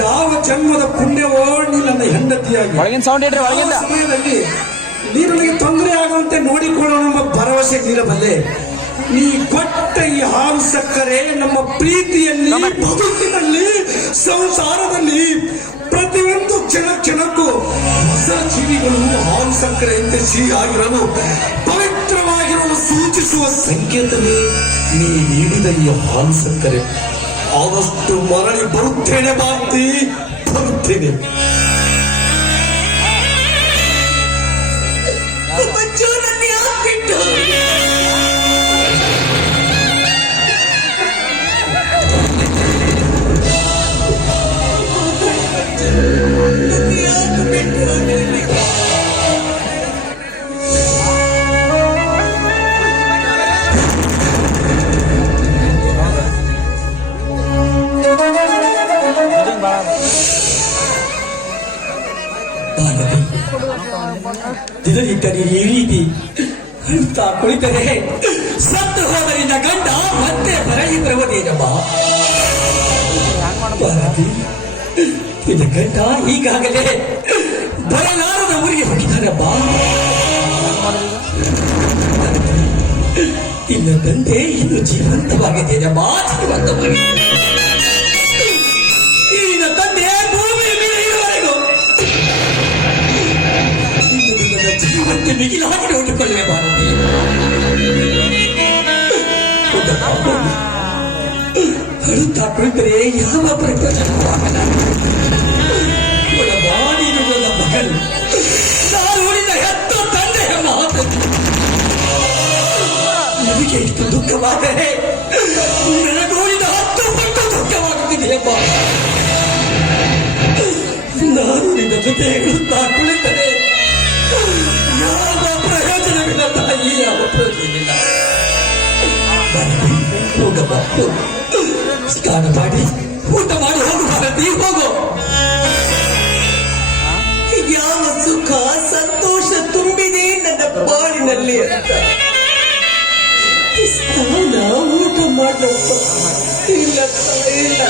ಯಾವ ಜನ್ಮದ ಪುಣ್ಯವೋ ನೀ ನನ್ನ ಹೆಂಡತಿಯಾಗಿ. ಒಳಗಿನ ಸೌಂಡ್ ಇಡ್ರಿ ಆ ಸಮಯದಲ್ಲಿ ನೀ ನನಗೆ ತೊಂದರೆ ಆಗುವಂತೆ ನೋಡಿಕೊಳ್ಳೋಣ ಎಂಬ ಭರವಸೆ ನೀಡಬಲ್ಲೆ. ನೀ ಕೊಟ್ಟ ಈ ಹಾಲು ಸಕ್ಕರೆ ನಮ್ಮ ಪ್ರೀತಿಯಲ್ಲಿ ಬದುಕಿನಲ್ಲಿ ಸಂಸಾರದಲ್ಲಿ ಪ್ರತಿಯೊಂದು ಕ್ಷಣ ಕ್ಷಣಕ್ಕೂ ಹೊಸ ಜೀವಿಗಳು ಹಾಲು ಸಕ್ಕರೆಯಂತೆ ಸಿಹಿ ಆಗಿರಲು ಪವಿತ್ರವಾಗಿರಲು ಸೂಚಿಸುವ ಸಂಕೇತವೇ ನೀ ನೀಡಿದ ಈ ಹಾಲು ಸಕ್ಕರೆ ಆದಷ್ಟು ಮರಳಿ ಬರುತ್ತೇನೆ ಬಾಂತಿ, ಬರುತ್ತೇನೆ. ಬಚ್ಚೋನನ್ನೇ ಹಾಕ್ಬಿಟ್ಟು ಇದರಿದ್ದರೆ ಈ ರೀತಿ ಅಳ್ತಾ ಕುಳಿತರೆ. ಸತ್ತು ಹೋದರಿಂದ ಗಂಡ ಮತ್ತೆ ಭಾರತಿ ನಿನ್ನ ಗಂಡ ಈಗಾಗಲೇ ಬರಲಾರದ ಊರಿಗೆ ಹೋಗಿದ್ದಾನಪ್ಪ ಇನ್ನ ತಂದೆ ಇನ್ನು ಜೀವಂತವಾಗಿದ್ದೇನಮ್ಮ ಜೀವಂತವಾಗಿದೆ ಜೀವಕ್ಕೆ ಮಿಗಿಲಾಗಿ ನೋಡಿಕೊಳ್ಳುವೆ ಭಾರತಿ ಅಳುತ್ತಾ ಕುಳಿತರೆ ಯಾವ ಪ್ರಯೋಜನವೂ ಆಗಲ್ಲ ಒಳಗಾಡಿರುವ ಮಗನು ನಾನು ಉಳಿದ ಹೆತ್ತ ತಂದೆಯ ಮಾತು. ನಿಮಗೆ ಇಷ್ಟು ದುಃಖವಾದರೆ ನನಗೂಡಿದ ಹತ್ತು ಪಟ್ಟು ದುಃಖವಾಗುತ್ತಿದೆಯಪ್ಪ ನಾನು ನಿನ್ನ ಜೊತೆ ಹೇಳುತ್ತಾ ಕುಳಿತರೆ. ಪ್ರಯೋಜನವಿಲ್ಲ ಭಾರತಿ, ಹೋಗಮ್ಮ ಹೋಗು. ಸ್ನಾನ ಮಾಡಿ ಊಟ ಮಾಡಿ ಹೋಗು ಭಾರತಿ ಹೋಗು ಯಾವ ಸುಖ ಸಂತೋಷ ತುಂಬಿದೆ ನನ್ನ ಬಾಳಿನಲ್ಲಿ ಅಂತ ಸ್ನಾನ ಊಟ ಮಾಡಪ್ಪ ಇಲ್ಲ ಇಲ್ಲ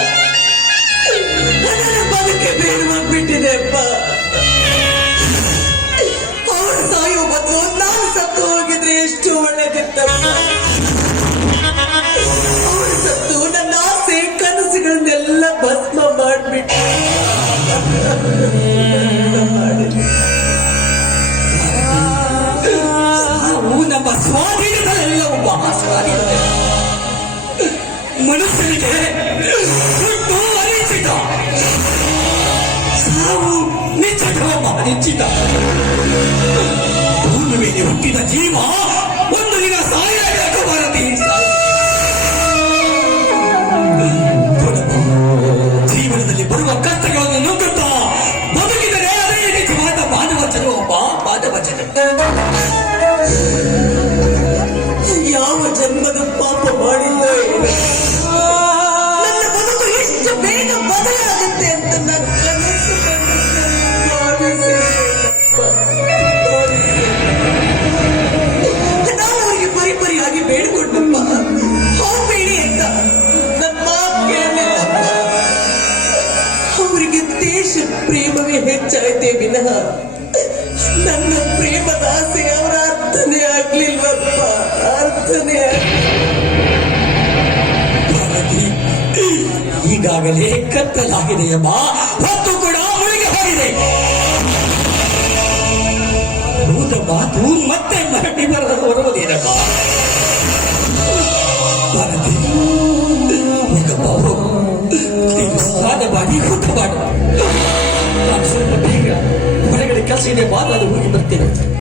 ಬದುಕೆ ಬೇಡವಾಗ್ಬಿಟ್ಟಿದೆ ಅಪ್ಪ ನಮ್ಮ ಸ್ವಾಧೀನದಲ್ಲೆಲ್ಲ ಒಬ್ಬ ಸ್ವಾಧೀನ ಮನುಷ್ಯನಿಗೆ ಹುಟ್ಟು ಅನಿಶ್ಚಿತ ಸಾವು ನಿಶ್ಚಿತ ಒಬ್ಬ ನಿಶ್ಚಿತ ಭೂಮಿ ಮೇಲೆ ಹುಟ್ಟಿದ ಜೀವ ಪ್ರೇಮವೇ ಹೆಚ್ಚಾಯ್ತೇ ವಿನಃ. ನನ್ನ ಪ್ರೇಮದ ಆಸೆ ಅವರ ಅರ್ಥನೇ ಆಗ್ಲಿಲ್ವಪ್ಪ. ಅರ್ಥನೇ ಈಗಾಗಲೇ ಕತ್ತಲಾಗಿದೆಯಮ್ಮ ಹೊತ್ತು ಕೂಡ ಮುಳುಗಿ ಹೋಗಿದೆ. ಭೂತ ಮಾತು ಮತ್ತೆ ಮರಟಿ ಬರದ ಬರುವುದೇನಮ್ಮ ಭಾರತಿ ಹೋಗು. ನೀನು ಸ್ನಾನ ಮಾಡಿ ಊಟ ಮಾಡು ನಾನು ಸ್ವಲ್ಪ ಬೇಗ ಹೊರಗಡೆ ಕೆಲಸ ಇದೆ ಬಾ ನಾನು ಹೋಗಿ ಬರ್ತೇನೆ